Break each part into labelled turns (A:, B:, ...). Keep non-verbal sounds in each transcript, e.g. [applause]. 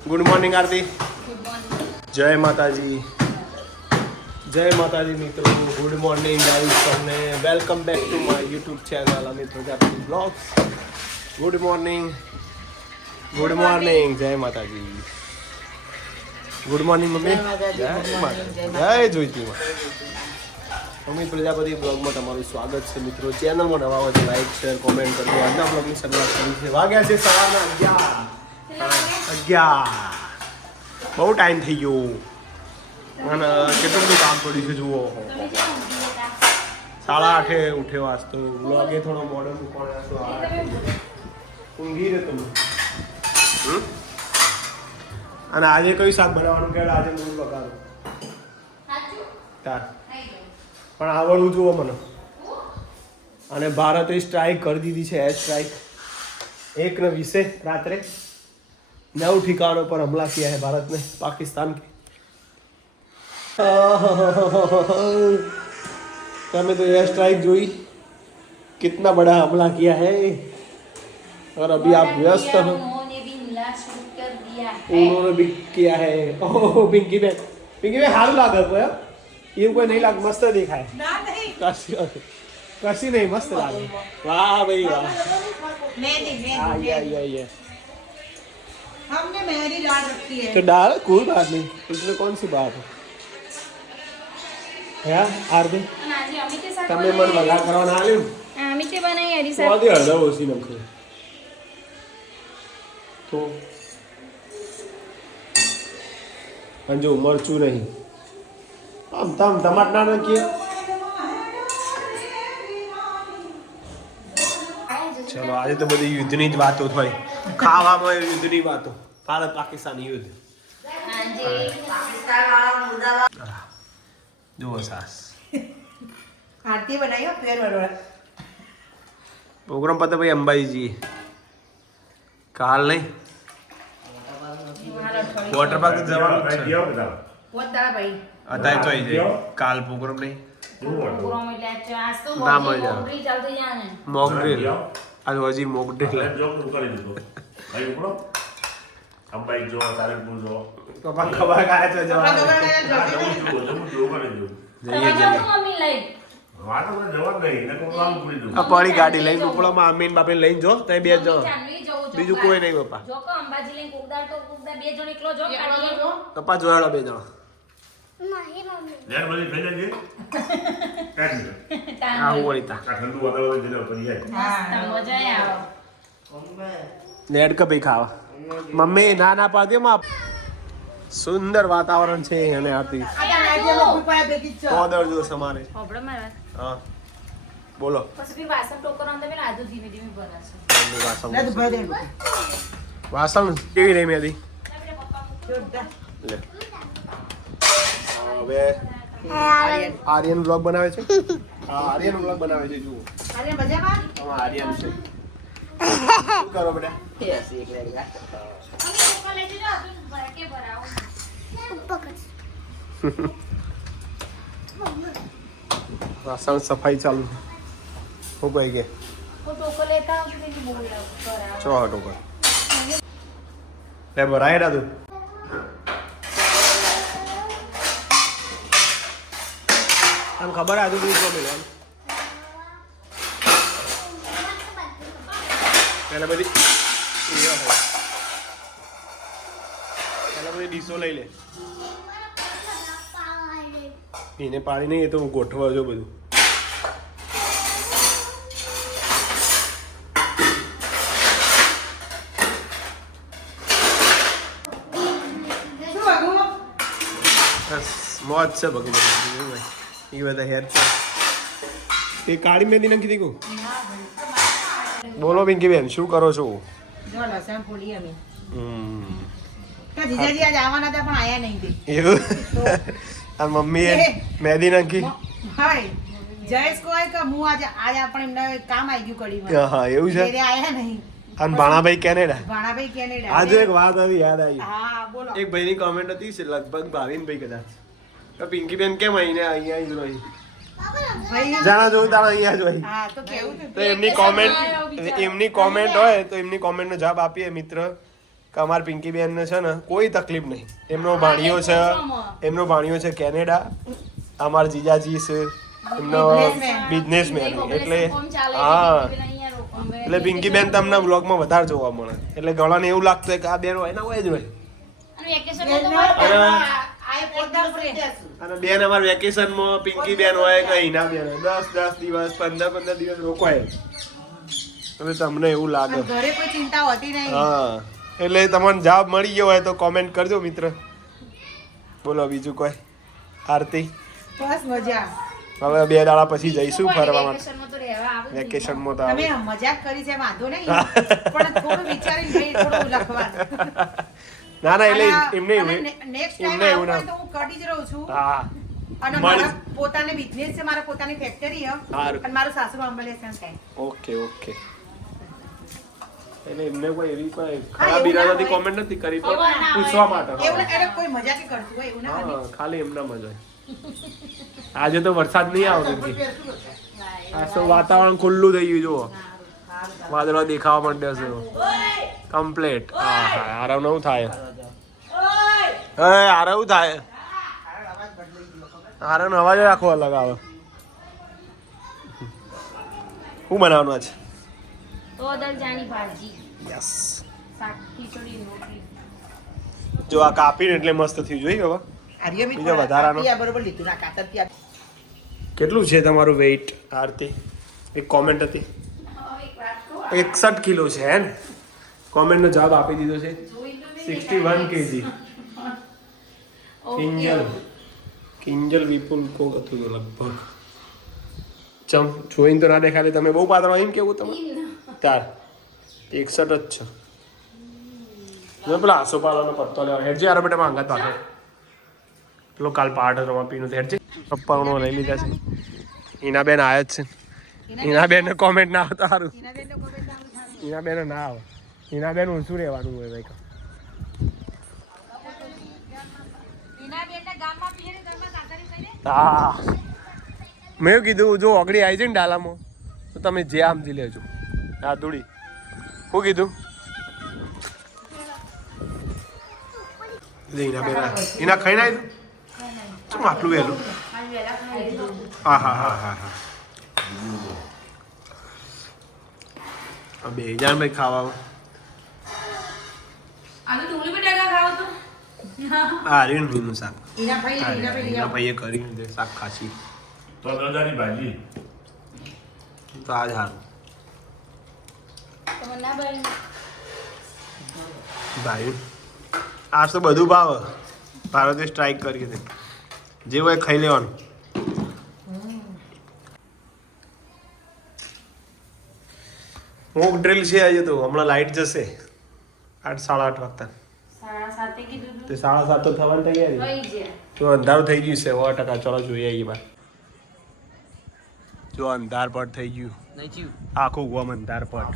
A: Good morning આરતી જય માતાજી જય માતાજી મિત્રો. ગુડ મોર્નિંગ ગાઈસ તમને welcome back to my YouTube channel Amit Prajapati vlogs good morning good morning જય માતાજી ગુડ મોર્નિંગ મમ્મી
B: જય
A: જોઈતીમાં અમિત પ્રજાપતિ બ્લોગમાં તમારું સ્વાગત છે મિત્રો. ચેનલમાં નવા હોય લાઈક શેર કોમેન્ટ કરજો. આજના બ્લોગની શરૂઆત કરી છે. વાગ્યા છે સવારના અગિયાર. અગિયાર. બહુ ટાઈમ થઈ ગયો. અને કેટલું બધું કામ પડ્યું છે, જુઓ. સાડા આઠે ઉઠ્યો આજ તો વ્લોગે થોડો મોડો મૂકવાનો. ઊંઘી રહ્યો તમે? અને આજે કયું શાક બનાવવાનું કહેવાય? આજે મૂળ બગાડું તાર. પણ આવડવું જુઓ મને. અને ભારતે સ્ટ્રાઇક કરી દીધી છે એર સ્ટ્રાઇક એક ને વીસે રાત્રે. नौ ठिकानों पर हमला किया है भारत ने पाकिस्तान के। हमें तो एयर स्ट्राइक जो ही कितना बड़ा हमला किया है और अभी आप व्यस्त हो।
C: उन्होंने भी
A: किया है। ओह पिंकी बहन। पिंकी बहन हाल लाग है ये कोई नहीं
B: लाग मस्त
A: देखा है। काशी काशी नहीं मस्त लाग वाह
B: भाई
A: वाह।
B: मैं
A: नहीं मैं नहीं
B: हमने मेहंदी डाल रखी है
A: तो डाल कोई बात नहीं इसमें कौन सी बात है હે આરતી
C: અને આજે અમિતે શાક
A: તમે મને વઘાર કરવાના આલ્યું
C: આ અમિતે બનાવી હરી
A: તો
C: શાક
A: આથી હળદર ઓછી નાખો તો અને જો મરચું નહીં આમ તમ ટમાટ ના નાખીએ ચલો આજે તો બધી યુદ્ધની જ વાતો થઈ ખાવામાં યુદ્ધની વાતો. ભારત પાકિસ્તાન યુદ્ધ. જુઓ સાસ.
B: આરતી બનાવ્યો પેર વડોળા
A: પ્રોગ્રામ પતે ભાઈ અંબાજીજી કાલ નહીં? વોટર પાર્ક જવાનું અત્યારે તો આવી જાય. કાલ પ્રોગ્રામ નહીં? ના
C: મળી જાય
A: મોક ડ્રિલ આજે હજી મોક ડ્રિલ ભાઈ ઉપડો.
D: અંબાઈ જો સારંગપુર જો
A: પપ્પા ખબર કાઢે છે
D: જવા
A: પડી ગાડી લઈને ઉપડો માં અમીન બાપે લઈને જો તઈ બે જો બીજું કોઈ નહીં પપ્પા.
C: જો કો બે જણ એકલો
D: ઠંડુ વાતાવરણ
A: લેડ કે ખાવા? મમ્મી ના ના પાડતી માં સુંદર વાતાવરણ છે અને આરતી. કોદર જો સમારે હા. બોલો.
C: વાસણ
A: કેવી રહી મેદી? હવે આર્યન બ્લોગ બનાવે છે? આર્યન બ્લોગ બનાવે છે જુઓ.
B: આર્યન
A: મજામાં? આર્યન છે. શું કરો બેટા
C: અમે ટોકર લઈ જજો આપણે ભરકે ભરાવો
A: વાસણ સફાઈ ચાલુ. ખૂબ ભાઈ કે?
C: હું ટોકર તેની
A: ચો હટો પર. લે ભરાય રા તું આમ ખબર આજુ બીજું મિલવાનું પેલા બધી એ હોય. બધી ડીશો લઈ લે. એને પાણી નહીં એ તો હું ગોઠવા જો બધું. મોજ છે ભગવાન એ બધા હેર છે. એ કાળી મહેંદી નાખી દીધું બોલો પિંકી બેન શું કરો છો?
B: જો લસણ ફોલી અમે. જીજાજી આજ આવવાના હતા પણ આયા નહીં
A: એવું? આ મમ્મીએ મહેંદી નાખી?
B: હાય જયેશ કહે કે હું આજે આજે આપણે એમને કામ આવી ગયું કડીમાં
A: હા એવું છે?
B: આયા નહીં.
A: અને ભાણાભાઈ કેનેડા?
B: ભાણાભાઈ કેનેડા.
A: આજે એક વાત આવી યાદ આવી.
B: હા બોલો.
A: એક ભાઈની કોમેન્ટ હતી લગભગ ભાવિન ભાઈ કદાચ. તો પિંકી બેન કેમ આઈને અહીંયા રહી જાણા જોઉં તારા અહીંયા જ હોય.
B: તો
A: એમની કોમેન્ટ એમની કોમેન્ટ હોય તો એમની કોમેન્ટનો જવાબ આપીએ મિત્ર. કે અમારા પિંકી બેનને છે ને કોઈ તકલીફ નહીં. એમનો ભાણિયો છે એમનો ભાણિયો છે કેનેડા. અમારા જીજાજી છે એમનો બિઝનેસમેન એટલે હા. એટલે પિંકી બેન તમને બ્લોગમાં વધારે જોવા મળે. એટલે ઘણાને એવું લાગતું હોય કે આ બેન હોય ને હોય જ હોય. અને બેન વેકેશન વેકેશનમાં પિંકી બેન હોય કે હિના બેન હોય દસ દસ દિવસ પંદર પંદર દિવસ રોકાય. હવે તમને એવું લાગે.
B: ઘરે કોઈ ચિંતા હોતી નહીં.
A: હા. એટલે તમને જવાબ મળી ગયો હોય તો કોમેન્ટ કરજો મિત્ર. બોલો બીજું કોઈ? આરતી?
B: બસ મજા.
A: હવે બે દાડા પછી જઈશું ફરવા માટે. વેકેશનમાં તો
B: તમે મજાક કરી છે વાંધો નહીં. [laughs] પણ થોડું વિચારીને થોડું લખવાનું. [laughs]
A: ના ના એટલે એમને નેક્સ્ટ
B: time
A: એવું ના
B: તો હું કડી જ રહું છું.
A: હા.
B: અને મારા પોતાને બિઝનેસ છે મારા પોતાની ફેક્ટરી છે. અને મારું સાસુ એમ્બ્યુલન્સ છે
A: ઓકે ઓકે. એટલે એમને કોઈ એવી કોઈ ખરાબ ઈરાદાથી કોમેન્ટ નથી કરી પણ પૂછવા માટે
B: એવું ના- એટલે કોઈ મજાક કરતું હોય એવું ના હોય.
A: ખાલી એમના મજા આજે તો વરસાદ નહીં આવતો કે. આજ તો વાતાવરણ ખુલ્લું થઈ ગયું જુઓ. વાદળો દેખાવા માંડ્યો છે. કમ્પ્લેટ હા હા આરવ નવું થાય. હે આરવ થાય. આરવ અવાજ રાખો અલગ આવે. શું બનાવવાનું આજ? યસ
C: શાક ખીચડી રોટલી.
A: જો આ કાપીને એટલે મસ્ત થયું જોઈ હવે
B: આર્ય બી
A: બીજો વધારાનો?
B: આ બરોબર લીધું. ના કાતર
A: કેટલું છે તમારું વેઇટ આરતી? એક કોમેન્ટ હતી. એકસઠ કિલો છે હે ને? કોમેન્ટનો જવાબ આપી દીધો છે. Sixty one KG Kinjal. Kinjal Vipul કોક હતું લગભગ. ચમ જોઈને તો ના દેખાડે તમે બહુ પાતળો એમ કેવું તમે? તાર. એકસઠ જ છે. પેલા આસોપાલાનો પત્તો લેવા હેડજે આરો બેટા માંગા તો પેલો કાલ પાઠ રમા પીનું હેડજે. પપ્પાનો લઈ લીધા છે. ઈના બેન આયા જ છે. ઈના ને કોમેન્ટ ના આવતા સારું
B: હિનાબેનનો comment આવું થાય.
A: ઈના બેન ના આવે. ઈના બેન ઊંચું રહેવાનું હોય ભાઈ? હા. મેં કીધું જો ઓગળી આવી જાય ને ડાલામાં તો તમે જે આમથી લેજો. હા ધૂળી. શું કીધું? ઈના બેન આ. ખાઈને આવી તું શું આટલું વહેલું? હા હા હા હા હા. આ બે હજાર ભાઈ ખાવા
C: આલુ ડુંગળી બટાકા ખાવ તો?
A: આ રીણ મીનું શાક.
B: હિના ભાઈ હિના ભાઈ
A: રીણ ભાઈએ કરીને દે શાક ખાસી
D: તો દરજાની ભાજી.
A: તો આજ હારું.
C: તમે ના બની
A: ભાઈ આજ તો બધું ભાવ. ભારતે સ્ટ્રાઇક કરી હતી. જે હોય ખાઈ લેવાનું. મોક ડ્રિલ છે આજે તો હમણાં લાઈટ જશે. આઠ સાડા આઠ વાગતા.
C: સાડા
A: તે. સાડા સાત તો થવાની તૈયારી. તો અંધારું થઈ ગયું છે સો ટકા ચલો જોઈએ આવીએ બાર જો અંધાર પટ થઈ ગયું. આખું ગોમ અંધાર પટ.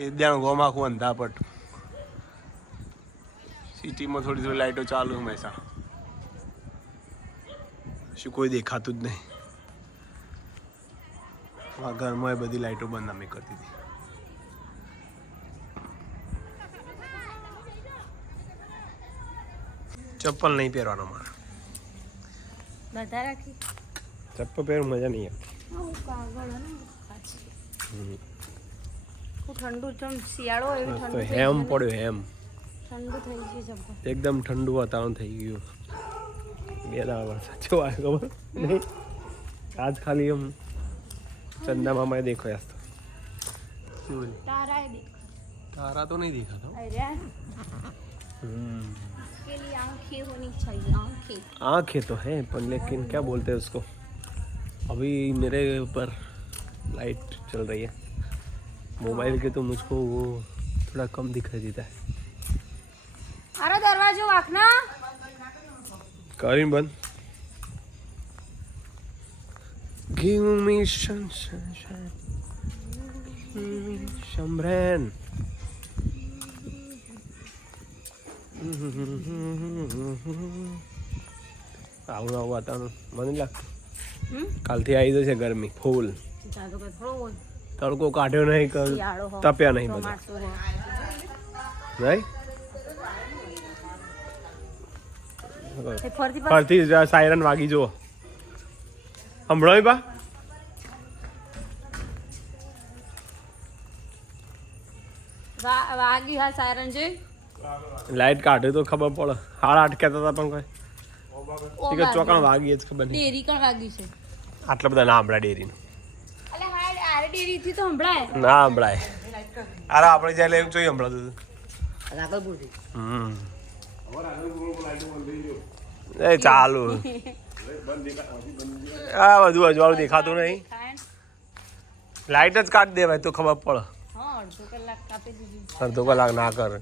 E: એ
A: ત્યાં ગોમ આખું અંધાર પટ. સિટીમાં થોડી થોડી લાઈટો ચાલુ હંમેશા. શું કોઈ દેખાતું જ નહીં. આ ઘરમાં એ બધી લાઈટો બંધ અમે કરતી હતી. ચપ્પલ નહીં પહેરવાનો મારે
C: બધા રાખી?
A: ચપ્પલ પહેરવું મજા નહીં
C: ઠંડુ ચમ શિયાળો એવી ઠંડુ
A: તો હેમ પડ્યો હેમ.
C: ઠંડુ થઈ ગયું
A: એકદમ ઠંડુ વાતાવરણ થઈ ગયું. બે દાડા વરસાદ જો આવ્યો ખબર નહીં આજ ખાલી એમ ચંદા મામાએ દેખો યાર તો શું બોલી?
C: તારા દેખ
A: તારા તો नहीं दिखा था
C: अरे के लिए आंखें होनी चाहिए आंखें
A: आंखें तो हैं पर लेकिन क्या बोलते हैं उसको अभी मेरे ऊपर लाइट चल रही है मोबाइल के तो मुझको वो थोड़ा कम दिखाई देता है
C: अरे दरवाजो वाखना
A: Karim ben. Give me sunshine. Give આવું આવું વાતાવરણ. મને લાગતું કાલથી આવી જશે ગરમી ફૂલ. તડકો કાઢ્યો નહીં તપ્યા નહીં બધા. નહીં
C: ફરતી
A: ફરતી સાયરન વાગી જુઓ. હમણાં બા?
C: વા- હા સાયરન છે
A: લાઈટ કાઢે તો ખબર પડે. હાડ અટકેતા હતા પણ કોઈ. ટીકે ચોકણ વાગી જ ખબર નહીં.
C: ડેરી કણ વાગી છે.
A: આટલા બધા ના હમણાં ડેરીનું.
C: અલે હા આરે ડેરી થી તો સંભળાય.
A: ના હમણાં અરે આપણે જ્યાં લેવું જોઈએ હમણાં તો હમ. એ ચાલુ આ બધું અજવાળું દેખાતું નહીં
C: લાઇટ
A: લાઈટ જ કાઢી દેવાય તો ખબર પડે
C: અડધો કલાક કાપી દીધી
A: અડધો કલાક ના કરે?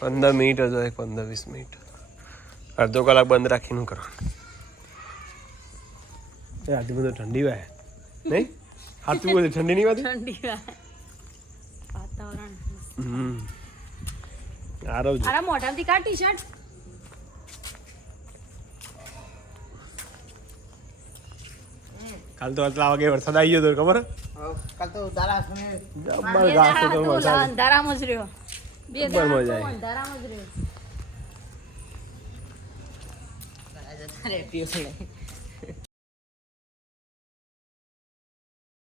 A: પંદર મિનિટ જ હોય પંદર વીસ મિનિટ અડધો કલાક બંધ રાખીને કરવાનું એ આટલી બધું ઠંડી વાય નહીં આટલું બધું ઠંડી નહીં વાતી
C: ઠંડી વાતાવરણ
A: હમ. આરવ છે.
C: મોઢામાંથી કાઢ ટી શર્ટ
A: કાલ તો આટલા વાગે વરસાદ આવી ગયો તો ખબર?
E: કાલ તો
A: વરસાદ.
C: અંધારામાં જ રહ્યો. બે દાડા તો અંધારામાં જ રહ્યો.
E: જતા રહે પીઓ